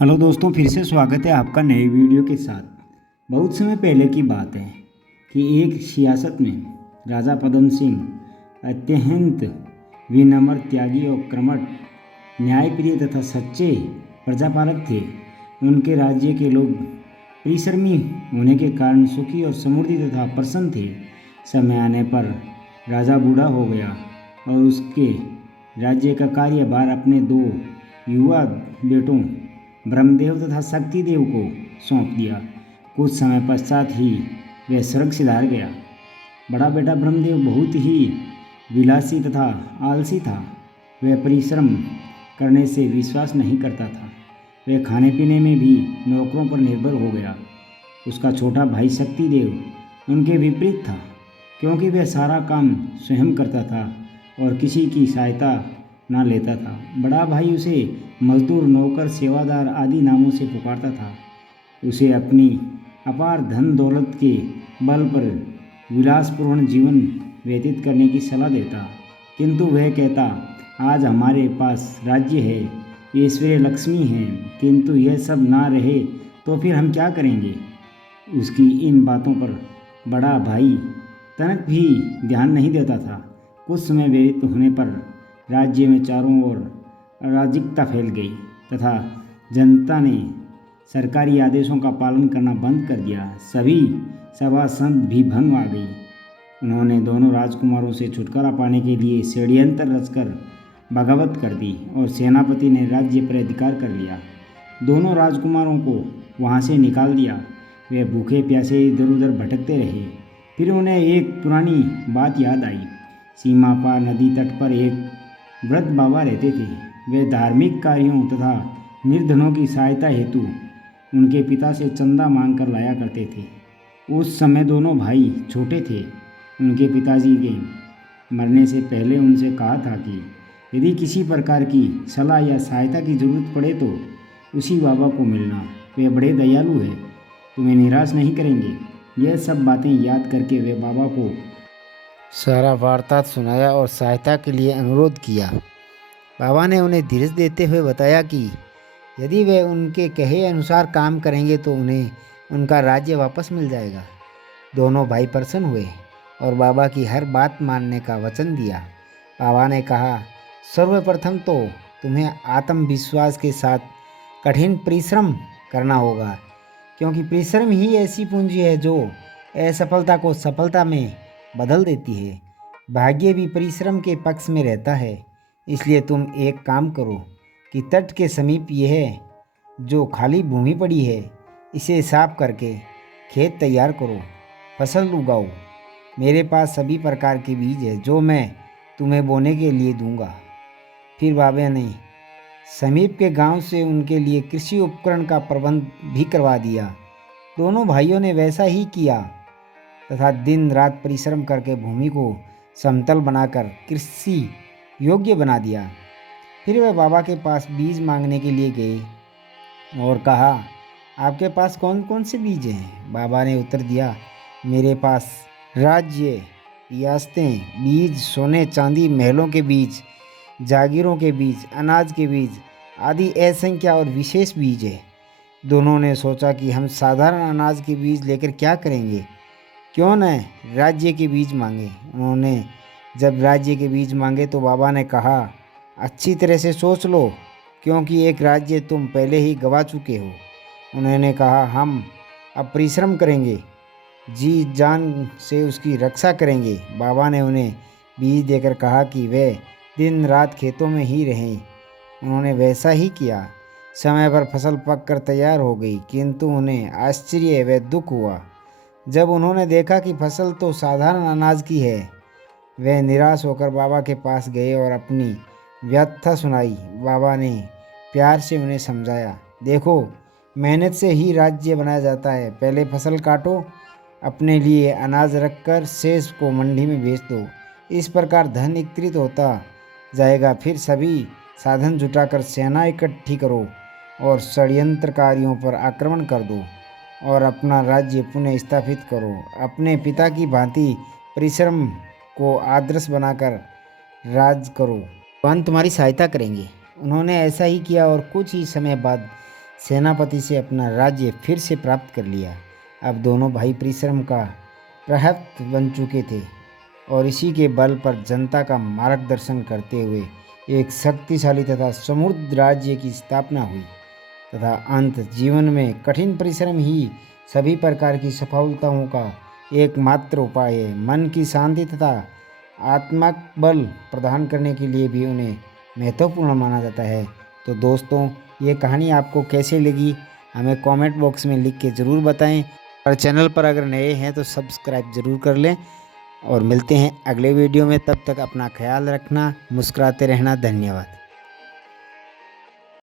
Hello दोस्तों, फिर से स्वागत है आपका नए वीडियो के साथ। बहुत समय पहले की बात है कि एक सियासत में राजा पद्म सिंह अत्यंत विनम्र, त्यागी और कर्मठ, न्यायप्रिय तथा सच्चे प्रजापालक थे। उनके राज्य के लोग परिश्रमी होने के कारण सुखी और समृद्धि तथा प्रसन्न थे। समय आने पर राजा बूढ़ा हो गया और उसके राज्य का कार्यभार अपने दो युवा बेटों ब्रह्मदेव तथा शक्तिदेव को सौंप दिया। कुछ समय पश्चात ही वह स्वर्ग सिधार गया। बड़ा बेटा ब्रह्मदेव बहुत ही विलासी तथा आलसी था। वह परिश्रम करने से विश्वास नहीं करता था। वह खाने पीने में भी नौकरों पर निर्भर हो गया। उसका छोटा भाई शक्तिदेव उनके विपरीत था, क्योंकि वह सारा काम स्वयं करता था और किसी की सहायता ना लेता था। बड़ा भाई उसे मजदूर, नौकर, सेवादार आदि नामों से पुकारता था। उसे अपनी अपार धन दौलत के बल पर विलासपूर्ण जीवन व्यतीत करने की सलाह देता, किंतु वह कहता, आज हमारे पास राज्य है, ऐश्वर्य, लक्ष्मी है, किंतु यह सब ना रहे तो फिर हम क्या करेंगे। उसकी इन बातों पर बड़ा भाई तनक भी ध्यान नहीं देता था। कुछ समय व्यतीत होने पर राज्य में चारों ओर अराजकता फैल गई तथा जनता ने सरकारी आदेशों का पालन करना बंद कर दिया। सभी सभासद भी भंग आ गई। उन्होंने दोनों राजकुमारों से छुटकारा पाने के लिए षड्यंत्र रचकर बगावत कर दी और सेनापति ने राज्य पर अधिकार कर लिया। दोनों राजकुमारों को वहाँ से निकाल दिया। वे भूखे प्यासे इधर उधर भटकते रहे। फिर उन्हें एक पुरानी बात याद आई। सीमा पार नदी तट पर एक वृद्ध बाबा रहते थे। वे धार्मिक कार्यों तथा निर्धनों की सहायता हेतु उनके पिता से चंदा मांग कर लाया करते थे। उस समय दोनों भाई छोटे थे। उनके पिताजी के मरने से पहले उनसे कहा था कि यदि किसी प्रकार की सलाह या सहायता की जरूरत पड़े तो उसी बाबा को मिलना। वे बड़े दयालु हैं, तुम्हें निराश नहीं करेंगे। यह सब बातें याद करके वे बाबा को सारा वार्ता सुनाया और सहायता के लिए अनुरोध किया। बाबा ने उन्हें धीरज देते हुए बताया कि यदि वे उनके कहे अनुसार काम करेंगे तो उन्हें उनका राज्य वापस मिल जाएगा। दोनों भाई प्रसन्न हुए और बाबा की हर बात मानने का वचन दिया। बाबा ने कहा, सर्वप्रथम तो तुम्हें आत्मविश्वास के साथ कठिन परिश्रम करना होगा, क्योंकि परिश्रम ही ऐसी पूंजी है जो असफलता को सफलता में बदल देती है। भाग्य भी परिश्रम के पक्ष में रहता है। इसलिए तुम एक काम करो कि तट के समीप यह जो खाली भूमि पड़ी है, इसे साफ करके खेत तैयार करो, फसल उगाओ। मेरे पास सभी प्रकार के बीज है जो मैं तुम्हें बोने के लिए दूंगा। फिर बाबा ने समीप के गांव से उनके लिए कृषि उपकरण का प्रबंध भी करवा दिया। दोनों भाइयों ने वैसा ही किया तथा दिन रात परिश्रम करके भूमि को समतल बनाकर कृषि योग्य बना दिया। फिर वे बाबा के पास बीज मांगने के लिए गए और कहा, आपके पास कौन कौन से बीज हैं। बाबा ने उत्तर दिया, मेरे पास राज्य, रियासतें, बीज, सोने चांदी, महलों के बीज, जागीरों के बीज, अनाज के बीज आदि असंख्य और विशेष बीज है। दोनों ने सोचा कि हम साधारण अनाज के बीज लेकर क्या करेंगे, क्यों न राज्य के बीज मांगे। उन्होंने जब राज्य के बीज मांगे तो बाबा ने कहा, अच्छी तरह से सोच लो, क्योंकि एक राज्य तुम पहले ही गंवा चुके हो। उन्होंने कहा, हम अब परिश्रम करेंगे, जी जान से उसकी रक्षा करेंगे। बाबा ने उन्हें बीज देकर कहा कि वे दिन रात खेतों में ही रहें। उन्होंने वैसा ही किया। समय पर फसल पककर तैयार हो गई, किंतु उन्हें आश्चर्य व दुख हुआ जब उन्होंने देखा कि फसल तो साधारण अनाज की है। वे निराश होकर बाबा के पास गए और अपनी व्यथा सुनाई। बाबा ने प्यार से उन्हें समझाया, देखो, मेहनत से ही राज्य बनाया जाता है। पहले फसल काटो, अपने लिए अनाज रखकर शेष को मंडी में बेच दो। इस प्रकार धन एकत्रित होता जाएगा। फिर सभी साधन जुटाकर सेना इकट्ठी करो और षड्यंत्रकारियों पर आक्रमण कर दो और अपना राज्य पुनः स्थापित करो। अपने पिता की भांति परिश्रम को आदर्श बनाकर राज करो, भगवान तुम्हारी सहायता करेंगे। उन्होंने ऐसा ही किया और कुछ ही समय बाद सेनापति से अपना राज्य फिर से प्राप्त कर लिया। अब दोनों भाई परिश्रम का प्रहत बन चुके थे और इसी के बल पर जनता का मार्गदर्शन करते हुए एक शक्तिशाली तथा समृद्ध राज्य की स्थापना हुई तथा अंत जीवन में कठिन परिश्रम ही सभी प्रकार की सफलताओं का एकमात्र उपाय है। मन की शांति तथा आत्मिक बल प्रदान करने के लिए भी उन्हें महत्वपूर्ण माना जाता है। तो दोस्तों, ये कहानी आपको कैसे लगी हमें कमेंट बॉक्स में लिख के ज़रूर बताएं और चैनल पर अगर नए हैं तो सब्सक्राइब ज़रूर कर लें और मिलते हैं अगले वीडियो में। तब तक अपना ख्याल रखना, मुस्कुराते रहना। धन्यवाद।